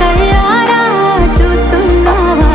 కళ్ళారా చూస్తున్నావా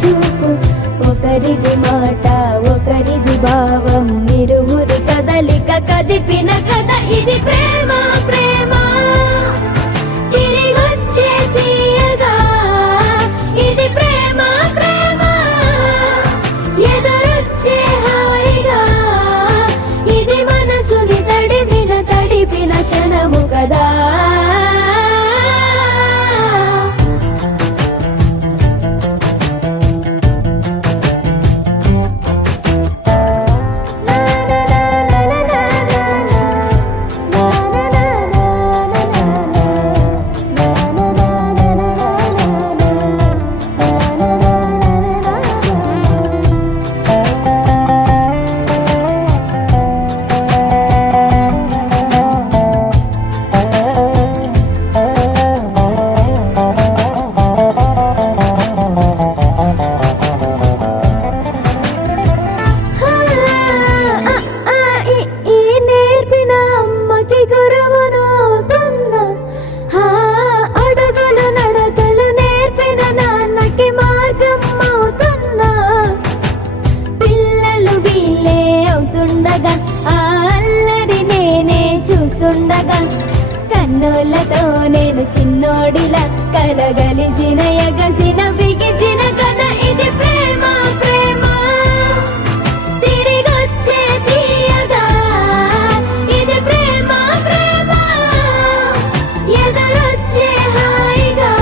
చూపు ఒకరిది మాట ఒకరిది భావం ఇరువురి కదలిక కదిపిన కథ ఇది ప్రేమ ప్రేమ తిరిగొచ్చే తీయగా ఇది ప్రేమ ప్రేమ ఎదురొచ్చే హాయిగా ఇది మనసుని తడిపిన క్షణము కదా కన్నులతో నేను చిన్నోడిలా కలగలిసిన ఎగసిన బిగిసిన కథ ఇది ప్రేమ ప్రేమ తిరిగొచ్చే తీయగా ఇది ప్రేమ ప్రేమ ఎదురొచ్చే హాయిగా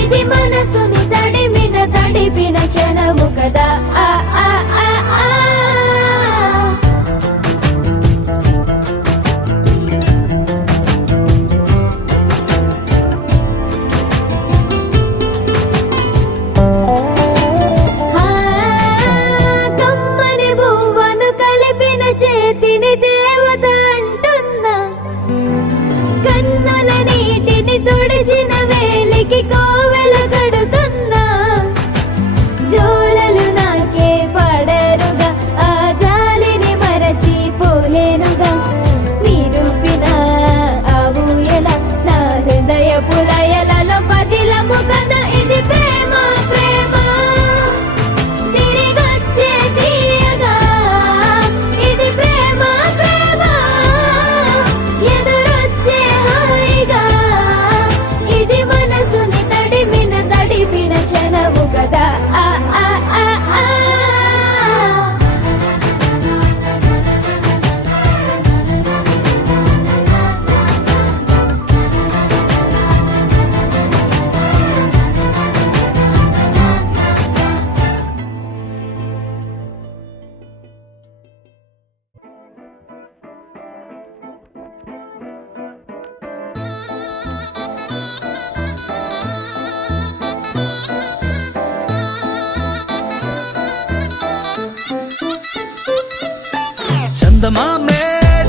ఇది మనసుని తడిపిన క్షణము కదా ఆ ఆ ఆ ఆ దేవత అంటున్నా కన్నుల నీటిని తుడిచిన వేలికి కోవెల కడుతున్నా జోలలు నాకే పడరుగా ఆ జాలిని మరచి పోలేనుగా నిరూపిన ఆ ఊయల నా హృదయ పులయలలో పదిలము కదా ఇది ప్రేమ ప్రేమ తిరిగొచ్చే తీయగా ఇది ప్రేమ ఎదురొచ్చే హాయిగా ఇది మనసుని తడిపిన క్షణము కదా ఆ ఆ ఆ ఆ చందమామే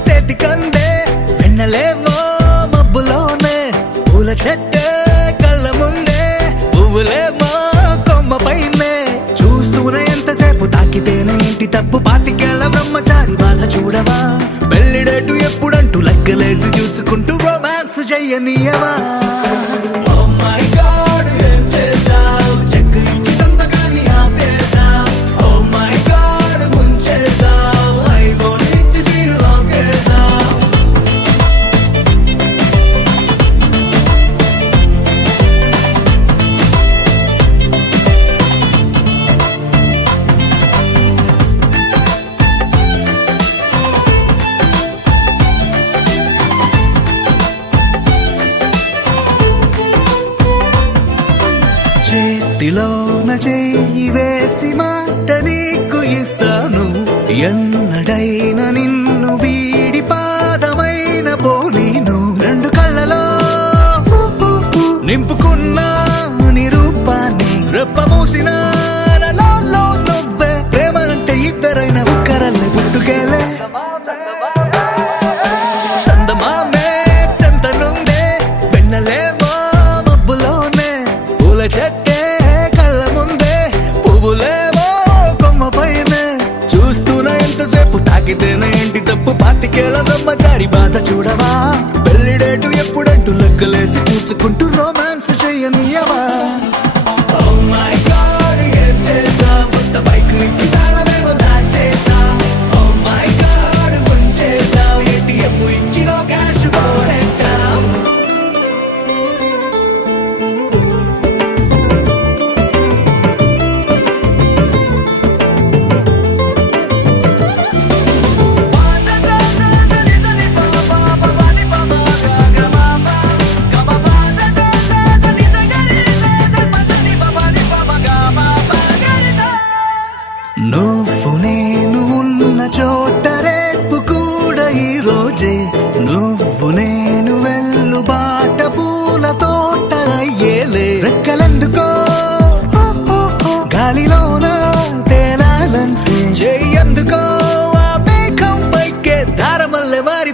చేతికందే వెన్నెలేవో మబ్బులోనే పూల చెట్టే కళ్ళ ముందే పువ్వులేమో కొమ్మ పైనే చూస్తూనే ఎంతసేపు తాకితేనే ఇంటి తప్పు పాతికేళ్ల బ్రహ్మచారి బాధ చూడవా పెళ్లిడేటు ఎప్పుడంటూ లెక్కలేసి చూసుకుంటూ రొమాన్స్ చెయ్యనీయవా Oh my God, ఏం చేశావ్? చెక్కు ఇచ్చి సంతకాన్ని ఆపేశావ్. Oh my God, ముంచేశావ్. ఐఫోన్ ఇచ్చి సీను లాగేశావ్. చేతిలోన చెయ్యి వేసి మాట నీకు ఇస్తాను ఎన్నడైనా నిన్ను వీడి పాదమైన పోనీను రెండు కళ్ళలో నింపుకున్న నీ రూపాన్ని రెప్ప మూసిన నువ్వే ప్రేమ అంటే ఇద్దరైన ఒక్కరల్లే పుట్టుకేలే చందమామే చెంతనుందే వెన్నెలేమో మబ్బులోనే పూల చెట్టే కళ్ళ ముందే పువ్వులేమో కొమ్మ పైనే చూస్తూనే ఎంతసేపు తాకితేనే ఇంటి తప్పు పాతికేళ్ల బ్రహ్మచారి బాధ చూడవా పెళ్లిడేటు ఎప్పుడంటూ లెక్కలేసి చూసుకుంటూ రొమాన్స్ చెయ్యనీయవా Oh my God,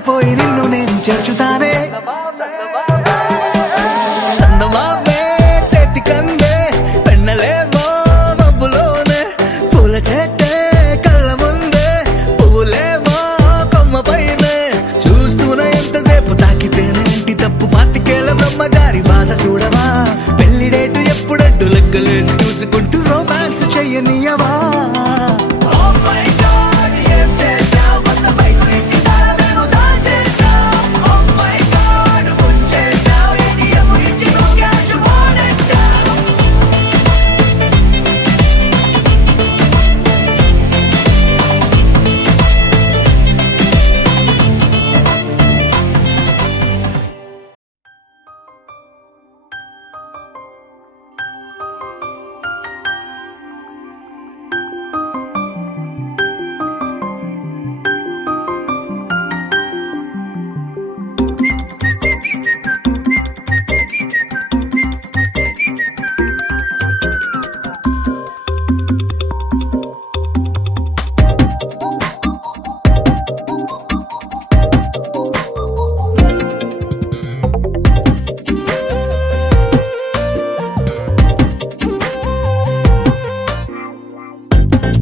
జారిపోయి నిన్ను నేను చేర్చుతానే చందమామే చేతి కందే పెన్నలేమో మబ్బులోనే పూల చెట్టే కళ్ళ ముందే పువ్వులేమో కొమ్మ పైనే చూస్తూనే ఎంతసేపు తాకితేనే ఇంటి తప్పు పాతికేళ్ళ బ్రహ్మచారి బాధ చూడవా పెళ్లి డేటు ఎప్పుడంటూ లెక్కలేసి చూసుకుంటూ రొమాన్స్ చెయ్యనియవా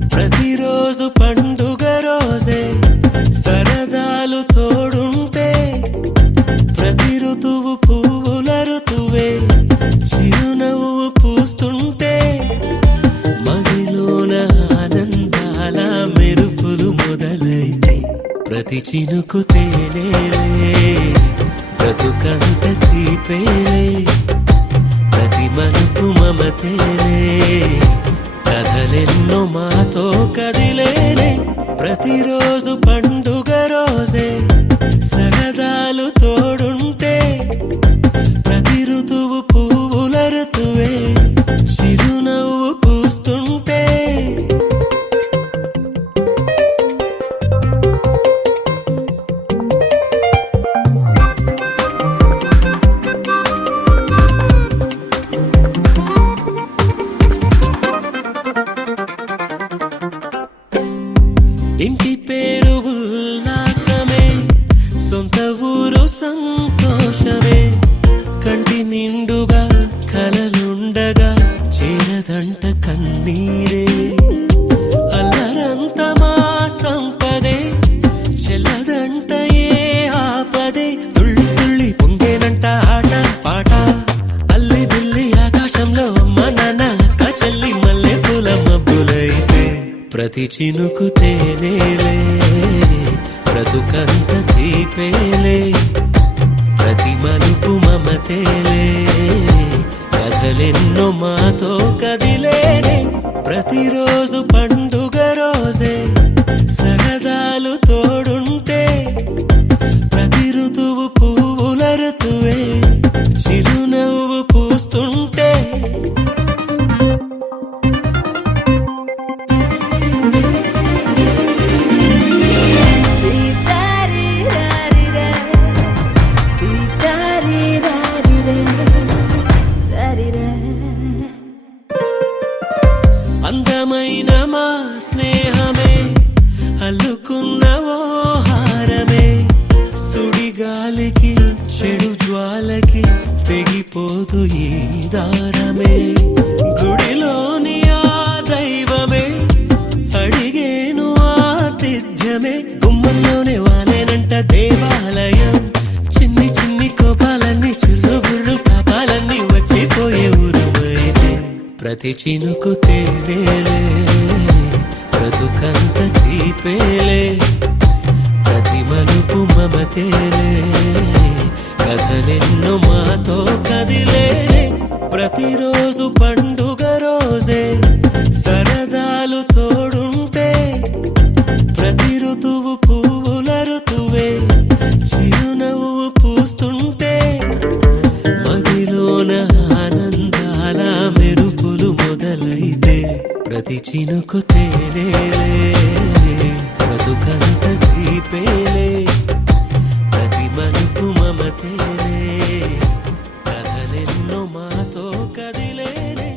ప్రతిరోజు పండుగ రోజే సరదాలు తోడుంటే ప్రతి ఋతువు పువ్వుల ఋతువే చిరునవ్వు పూస్తుంటే మదిలోన ఆనందాల మెరుపులు మొదలైతే ప్రతి చినుకు తేనేలే బ్రతుకంత తీపేలే ప్రతి మలుపు మమతేలే కథలెన్నో మాతో కదిలేనే ప్రతిరోజు పండుగ రోజే సరదాలు తోడుంటే ప్రతి ఋతువు పువ్వుల ఋతువే చిరునవ్వు పూస్తుంటే ఇంటి పేరు ఉల్లాసమే సొంత ఊరు సంతోషమే కంటి నిండుగా కలలుండగా చేరదంట కన్నీరే అల్లరంత మా సంపదే చెల్లదంట ఏ ఆపదే తుళ్ళి తుళ్ళి పొంగేనంట ఆట పాట అల్లి బిల్లి ఆకాశంలో అమ్మ నాన్న అక్క చెల్లి మల్లె పూల మబ్బులైతే ప్రతి చినుకు తేనేలే బ్రతుకంత తీపేలే ప్రతి మలుపు మమతేలే కథలెన్నో మాతో కదిలేనే ప్రతిరోజు పండుగ రోజే సరదాలు తోడుంటే ప్రతి ఋతువు పువ్వుల ఋతువే చిరునవ్వు పూస్తుంటే అందమైన మా స్నేహమే అల్లుకున్న ఓ హారమే సుడిగాలికి చెడు జ్వాలకి తెగిపోదు ఈ దారమే గుడిలోని ఆ దైవమే అడిగేను ఆతిథ్యమే గుమ్మంలోనే వాలేనంట దేవాలయం చిన్ని చిన్ని కోపాలన్నీ చిల్లు బుర్రు పాపాలన్నీ వచ్చిపోయే ఊరుమైతే ప్రతి చినుకు తేనేలే బ్రతుకంత తీపేలే ప్రతి మలుపు మమతేలే కథలెన్నో మాతో కదిలేనే ప్రతిరోజు పండుగ రోజే సరదాలు తోడుంటే ప్రతి ఋతువు పువ్వుల ఋతువే చిరునవ్వు పూస్తుంటే మదిలోన ఆనందాల మెరుపులు మొదలైతే ప్రతి చినుకు తేనేలే బ్రతుకంత తీపేలే ప్రతి మలుపు మమతేలే కథలెన్నో మాతో కదిలేనే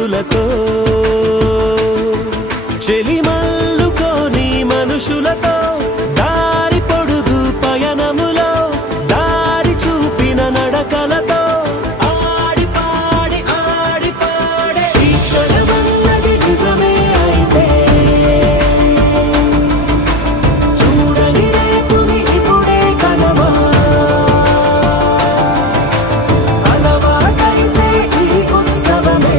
మనసులతో చెలిమల్లుకోని మనుషులతో దారి పొడుగు పయనములో దారి చూపిన నడకలతో ఆడి పాడే ఈ క్షణమన్నది నిజమే అయితే చూడని రేపుని ఇప్పుడే కనవా అలవాటైతే ఈ ఉత్సవమే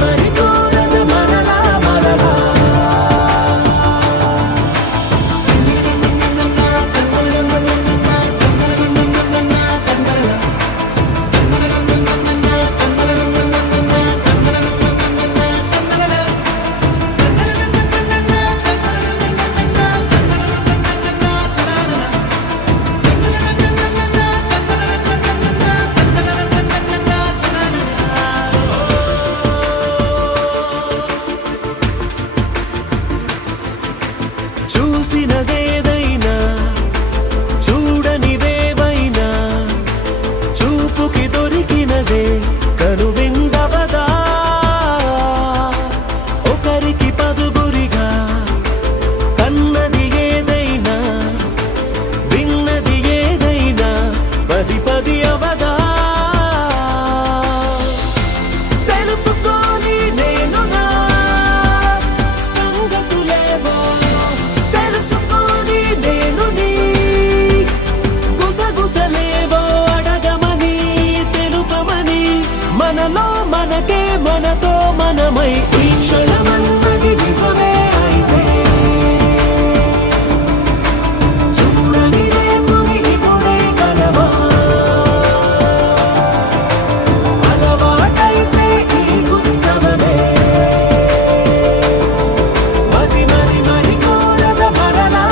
మరి కోరద మరలా చూసినదేదైనా చూడనివేవైనా చూపుకి దొరికినదే కనువిందవదా ఒకరికి పదుగురిగా కన్నది ఏదైనా విన్నది ఏదైనా పది అవదా తెలుపుకోని నేను నా సంగతులేవో తెలుసుకొని నేను నీ గుసగుసలేవో అడగమని తెలుపమని మనలో మనకే మనతో మనమై ఈ క్షణమన్నది నిజమే అయితే చూడని రేపుని ఇప్పుడే కలవా అలవాటైతే ఈ ఉత్సవమే మరి కోరద మరలా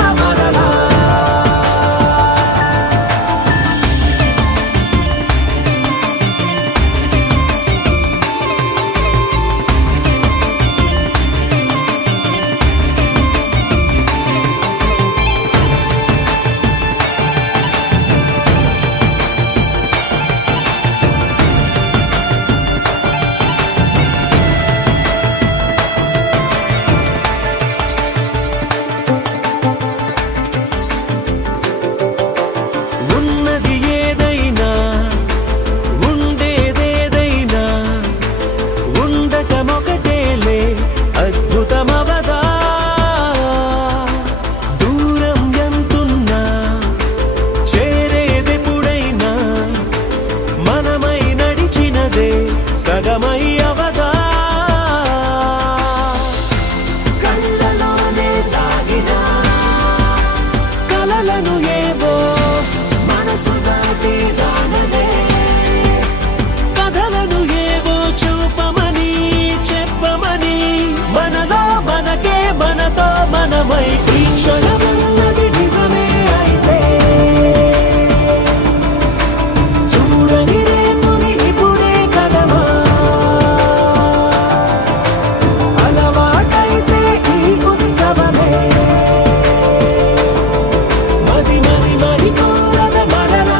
ఉన్నది ఏదైనా ఉండేదేదైనా ఉండటమొకటేలే అద్భుతమవదా దూరం ఎంతున్నా చేరేదెప్పుడైనా మనమై నడిచినదే సగమై అవదా కళ్ళలోనే దాగినా కలలను ఏవో మనసు దాటి రానలే కథలను ఏవో చూపమని చెప్పమని మనలో మనకే మనతో మనమై ఈ క్షణమన్నది నిజమే అయితే చూడని రేపుని ఇప్పుడే కలవా అలవాటైతే ఈ ఉత్సవమే మరి కోరద మరలా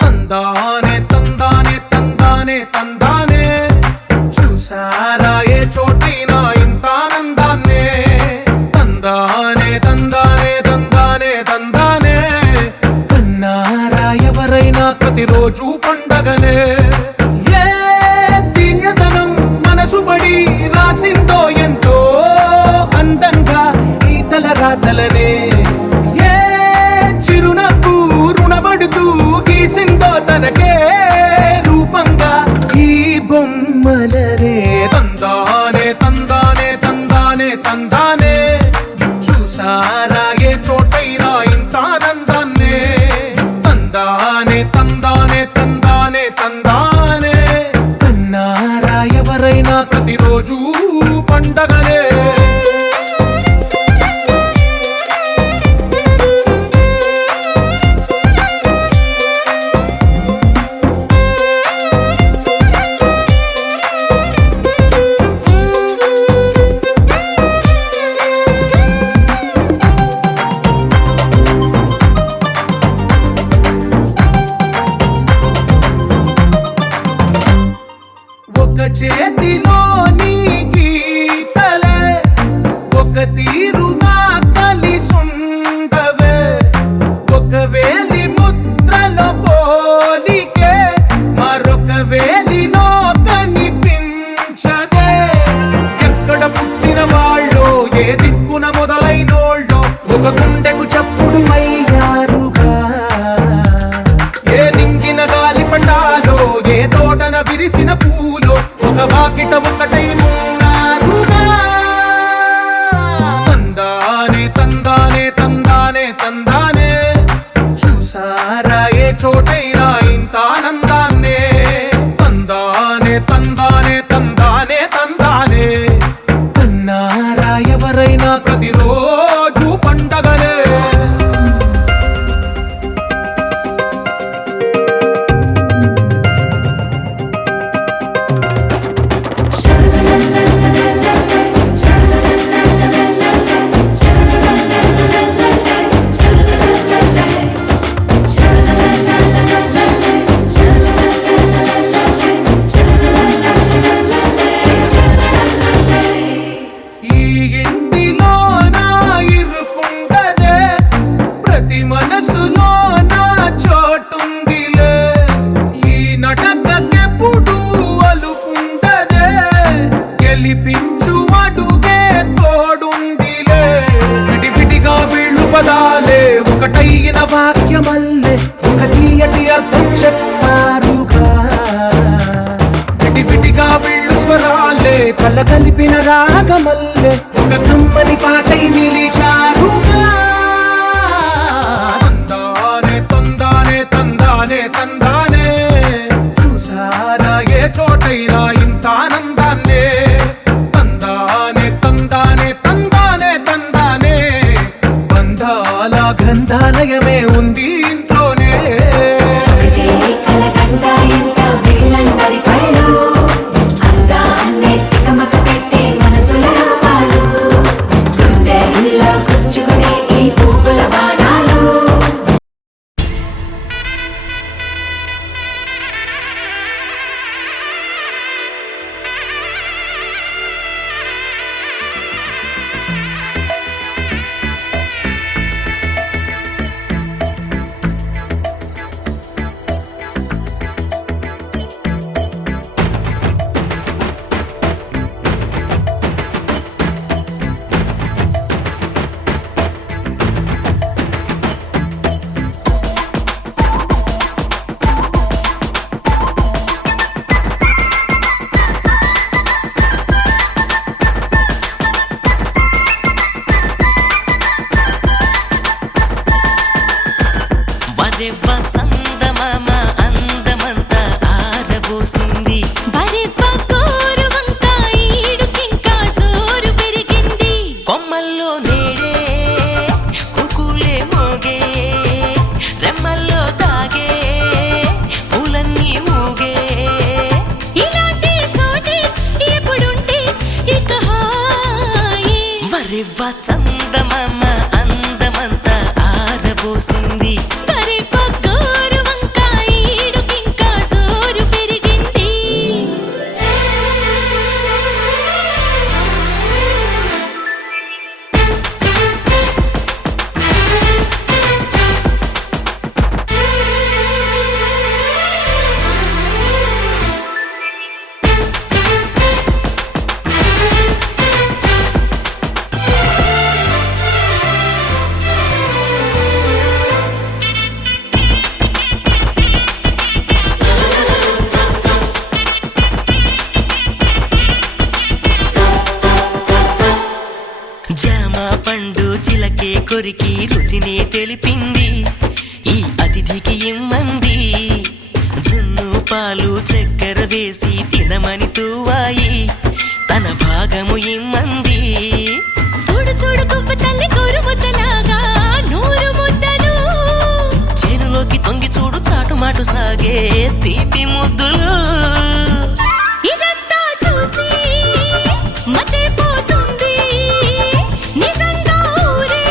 తందానే తందానే తందానే తందానే చూసారా ఏ చోటైనా ఇంత ఆనందాన్నే తందానే తందానే తందానే తందానే కన్నారా ఎవరైనా ప్రతిరోజు పండగనే ఏ తీయదనం మనసు పడి రాసిందో ఎంతో అందంగా ఈ తలరాతలనే ఏ చిరునవ్వు రుణపడుతూ గీసిందో తనకే రూపంగా ఈ బొమ్మలనే తందానే తందానే తందానే తందానే చూసా తందానే తందానే అన్నారా ఎవరైనా ప్రతిరోజు పండగనే ఒక చేతిలో నీ గీతలే ఒక తీరుగా కలిసుండవే ఒక వేలి ముద్రల పోలికే మరొక వేలిలో కనిపించదే ఎక్కడ పుట్టిన వాళ్ళో ఏ దిక్కున మొదలైనోళ్ళో ఒక గుండెకు చప్పుడు అయ్యారుగా ఏ నింగిన గాలి పటాలో ఏ తోటన విరిసిన పూలో ఒక వాకిట ఒకటై ఉన్నారుగా తందానే తందానే తందానే తందానే చూసారా ఏ చోటైనా ఇంత ఆనందాన్నే తందానే తందానే తందానే తందానే అన్నారా ఎవరైనా ప్రతిరోజు పండగనే ఈ ఇంటిలో నా ఇరుకుండదే ప్రతి మనసులో నా చోటుందిలే ఈ నటకెప్పుడు అలుపుండదే గెలిపించు అడుగే తోడుందిలే విడివిడిగా వీళ్ళు పదాలే ఒకటైన వాక్యమల్లే ఒక తీయటి అర్థం చెప్పారుగా విడివిడిగా వీళ్ళు స్వరాలే కల కలిపిన రాగమల్లే ఒక కమ్మని పాటై నిలిచారుగా తందానే తందానే తందానే తందానే చూసారా ఏ చోటైనా ఇంత ఆనందాన్నే తందానే తందానే తందానే తందానే బంధాల గ్రంథాలయమే ఉంది ఇంట్లోనే కలకండ ఎంత వీళ్ళందరి కళ్ళు అందాన్నే తికమక పెట్టే మనసుల రూపాలు గుండెల్లో గుచ్చుకునే ఈ పువ్వుల బాణాలు వరెవ్వ చందమామ అందమంతా ఆరబోసింది బరెవ్వ కోరు వంకాయ ఈడుకింకా జోరు పెరిగింది కొమ్మల్లో నేడే కుకులే మోగే రెమ్మల్లో దాగే పూలన్నీ ఊగే ఇలాంటి చోటే ఎప్పుడుంటే ఇక హాయే వరెవ్వ చందమామ అందమంతా ఆరబోసింది బరెవ్వ కోరు వంకాయ ఈడుకింకా జోరు పెరిగింది జామ పండు చిలకే కొరికి రుచినే తెలిపింది ఈ అతిథికి ఇమ్మంది పాలు చక్కెర వేసి తినమని తూవాయి తన భాగము ఇమ్మంది. చూడు చూడు గువ్వ తల్లి గోరు ముద్దలాగా నూరు ముద్దలు. చేనులోకి తొంగి చూడు చాటుమాటు సాగే తీపి ముద్దులు. ఇదంతా చూసి మతే పోతుంది నిజంగా ఊరే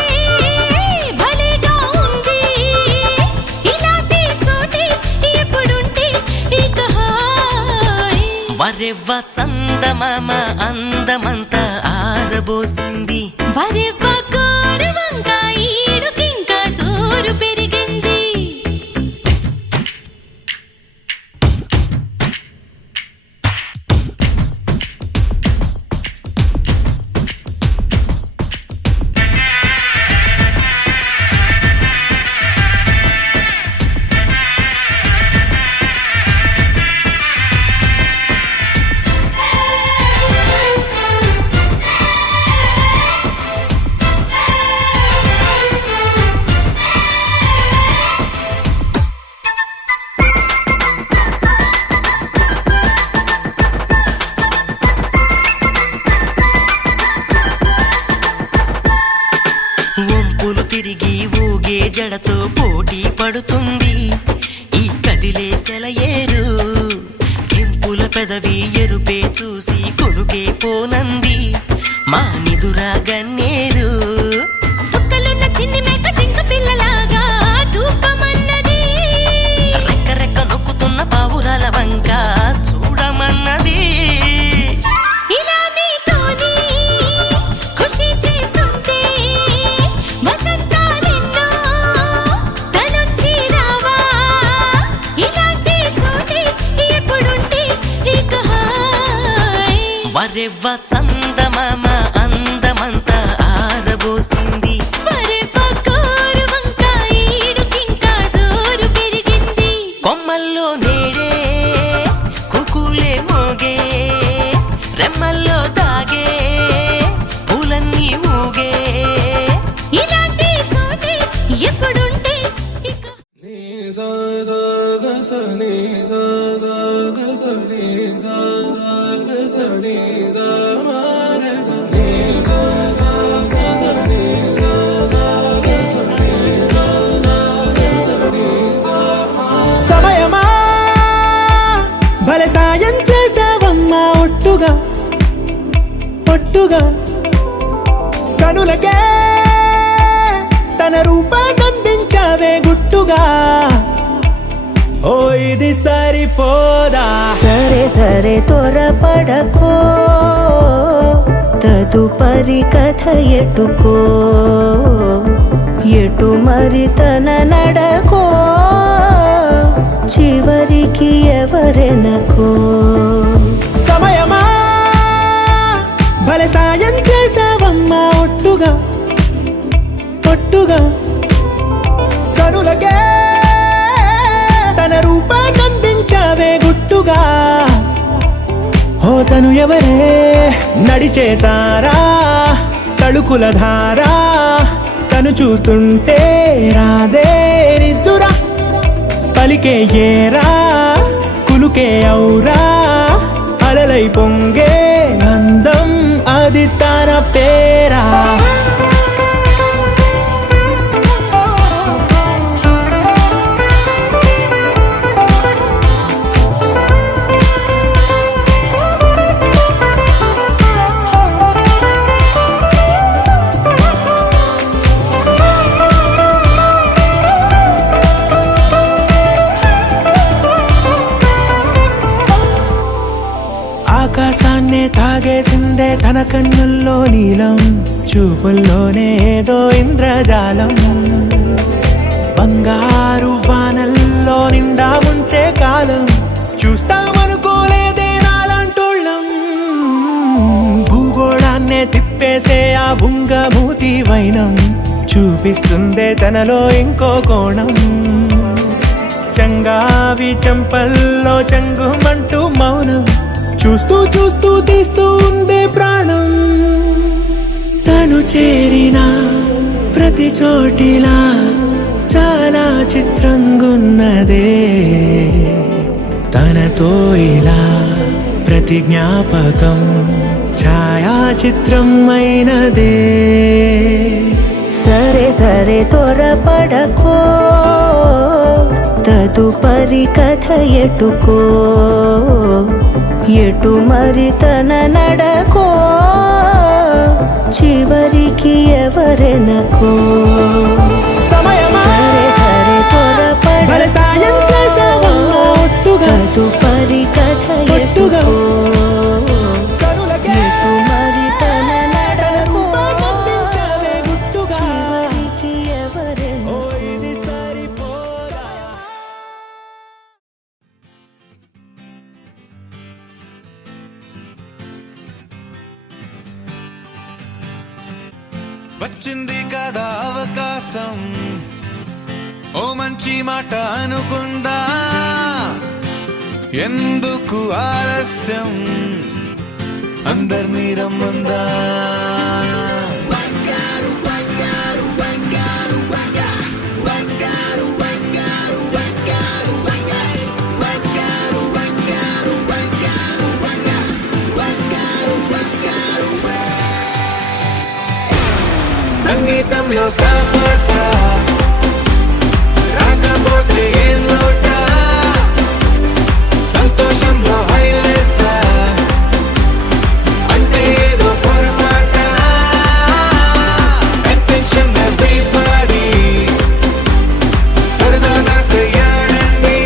భలేగా ఉంది. ఇలాంటి చోటి ఎప్పుడుంటే ఇక హాయ్. వరెవ్వ చందమామ అందమంతా ఆరబోసింది. వరెవ్వ గోరు వంకాయ ఈడుకింకా జోరు పెరిగింది. వంపులు తిరిగి ఊగే జడతో పోటీ పడుతుంది ఈ కదిలే సెలయేరు. కెంపుల పెదవి ఎరుపే చూసి కొనుకే పోనంది మా నిదురా గన్నేరు. సుక్కలున్న చిన్ని మేక జింక పిల్లలాగా దూపమన్నది. రెక్క రెక్క నొక్కుతున్న పావురాల వంక చూడమన్నది. ఇలా నీతోని ఖుషి చేస్తుంటే వసంతాలెన్నో తనుంచి రావా. ఇలాంటి చోటి ఎప్పుడుంటే ఇక హాయ్. వరెవ్వ చందమామ అందమంతా ఆరబోసింది. వరెవ్వ గోరు వంకాయ ఈడుకింకా జోరు పెరిగింది. కొమ్మల్లో నేడే కుకులే మోగే రెమ్మల్లో దాగే పూలన్నీ ఊగే. ఇలాంటి చోటి ఎప్పుడుంటే ఇక సమయమా భలే సాయం చేసావమ్మా ఒట్టుగా ఒట్టుగా కనులకే తన రూపాన్నందించావే గుట్టుగా. ఓ ఇది సరిపోదా. సరే సరే త్వరపడకో తదుపరి కథ ఎటుకో ఎటు మరి తన నడకో చివరికి ఎవరెనకో. సమయమా భలే సాయం చేసావమ్మా ఒట్టుగా ఒట్టుగా కనులకే తన రూపాన్నందించావే గుట్టుగా. ఓ తను ఎవరే నడిచే తారా తళుకుల ధారా తను చూస్తుంటే రాదే నిద్దురా. పలికే ఏరా కులుకే ఔరా అలలై పొంగే అందం అది తన పేరా. ఆకాశాన్నే తాగేసిందే తన కన్నుల్లో నీలం చూపుల్లోనే ఏదో ఇంద్రజాలం. బంగారు వానల్లో నిండా ముంచే కాలం చూస్తామనుకోలేదే నాలంటోళ్ళం. భూగోళాన్నే తిప్పేసే ఆ బుంగమూతి వైనం చూపిస్తుందే తనలో ఇంకో కోణం. చంగావి చెంపల్లో చెంగుమంటూ మౌనం చూస్తూ చూస్తూ తీస్తూ ఉందే ప్రాణం. తను చేరిన ప్రతి చోటిలా చాలా చిత్రంగున్నదే తన నీతో ఇలా ప్రతి జ్ఞాపకం ఛాయాచిత్రం అయినదే. సరే సరే త్వరపడకో, తదుపరి కథ ఎటుకో, ఎటు మరి తన నడకో, చివరికి ఎవరెనకో. సమయమా సరే సరే భలే సాయం చేసావమ్మా ఒట్టుగా, తదుపరి కథ ఒట్టుగా. ఎటుకో, ఎటు మరి తన నడకో, అందించావే గుట్టుగా. చివరికి ఎవరెనకో. ఓ ఇది సరిపోదా. వచ్చింది కదా అవకాశం, ఓ మంచి మాట అనుకుందా, ఎందుకు ఆలస్యం, అందరినీ రమ్మందా. సంగీతంలో సమస్య రాకపోతే ఏం లోట, సంతోషంలో హైలెస్ అంటే ఏదో పొరపాట. అటెన్షన్ ఎవ్రీబడీ సరదాగా చెయ్యాడండి,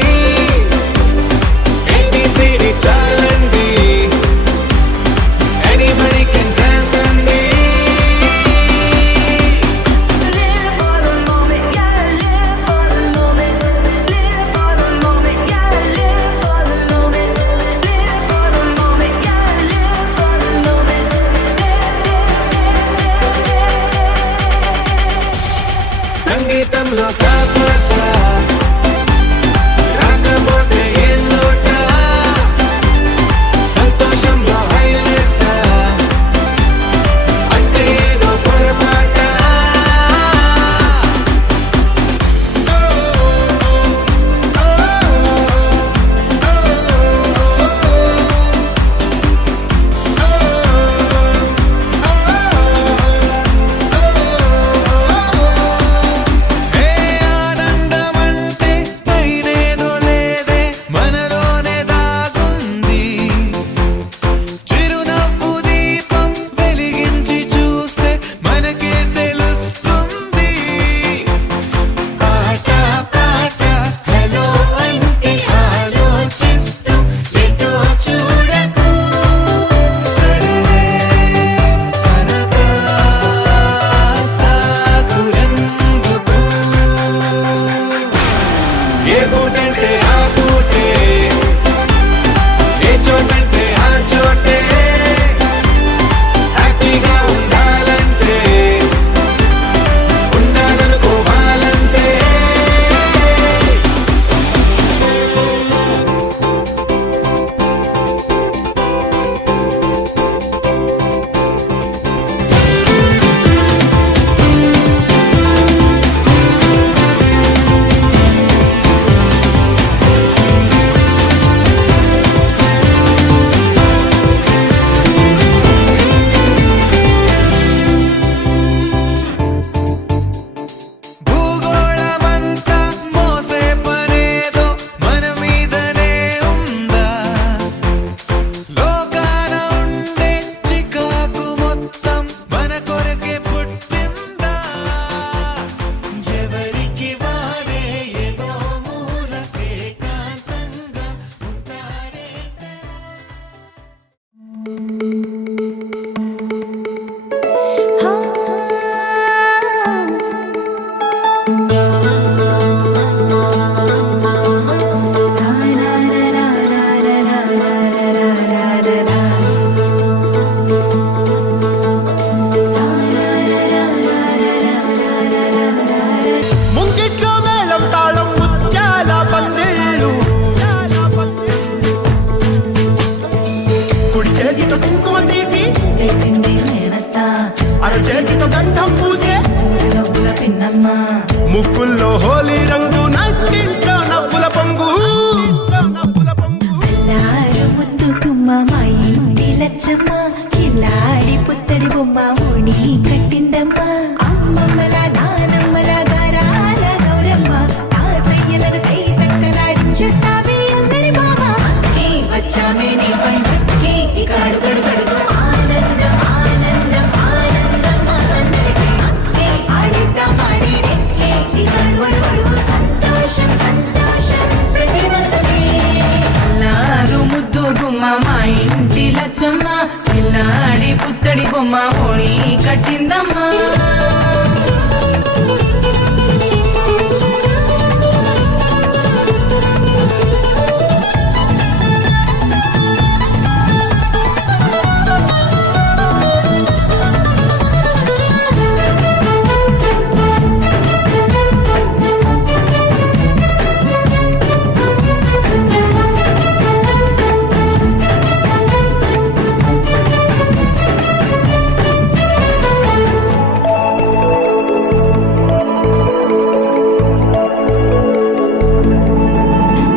ABCD చాలండి, ఎనీబడీ కెన్ డాన్స్ అండి. కలిసిందమ్మా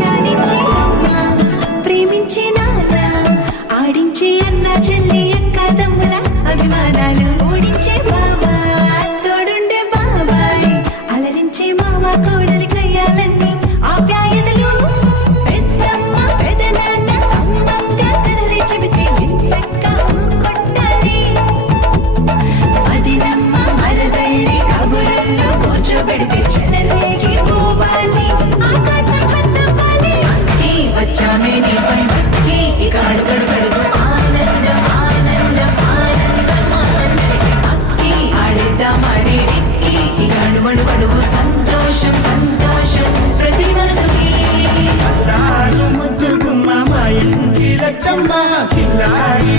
లాలించి అమ్మ, ప్రేమించి నాన్న, ఆడించి అన్న చెల్లి అక్క తమ్ముల అభిమానాలు ఓడించే బాబా తోడుండే బాబాయ్ అలరించే మామ కోడలి కయ్యాలన్నీ ఆప్యాయతలు పెద్దమ్మ పెదనాన్న అమ్మంగా కథలే చెబితే ఎంచక్కా కొట్టాలి అదినమ్మ మరదళ్ళి కబురుల్లో కూర్చోబెడితే చెలరేగి పోవాలి ఆకాశం హద్దవ్వాలి అక్కి వచ్చామే నీ పండక్కి ఇక అడుగడుగడుగు ఆనందం ఆనందం ఆనందం ఆనందం అక్కి ఆడేద్దాం ఆడేడిక్కి ఇక అడుగడుగడుగు సంతోషం సంతోషం ప్రతి మనసుకి ముద్దు గుమ్మ మా ఇంటి లచ్చమ్మ కిల్లాడి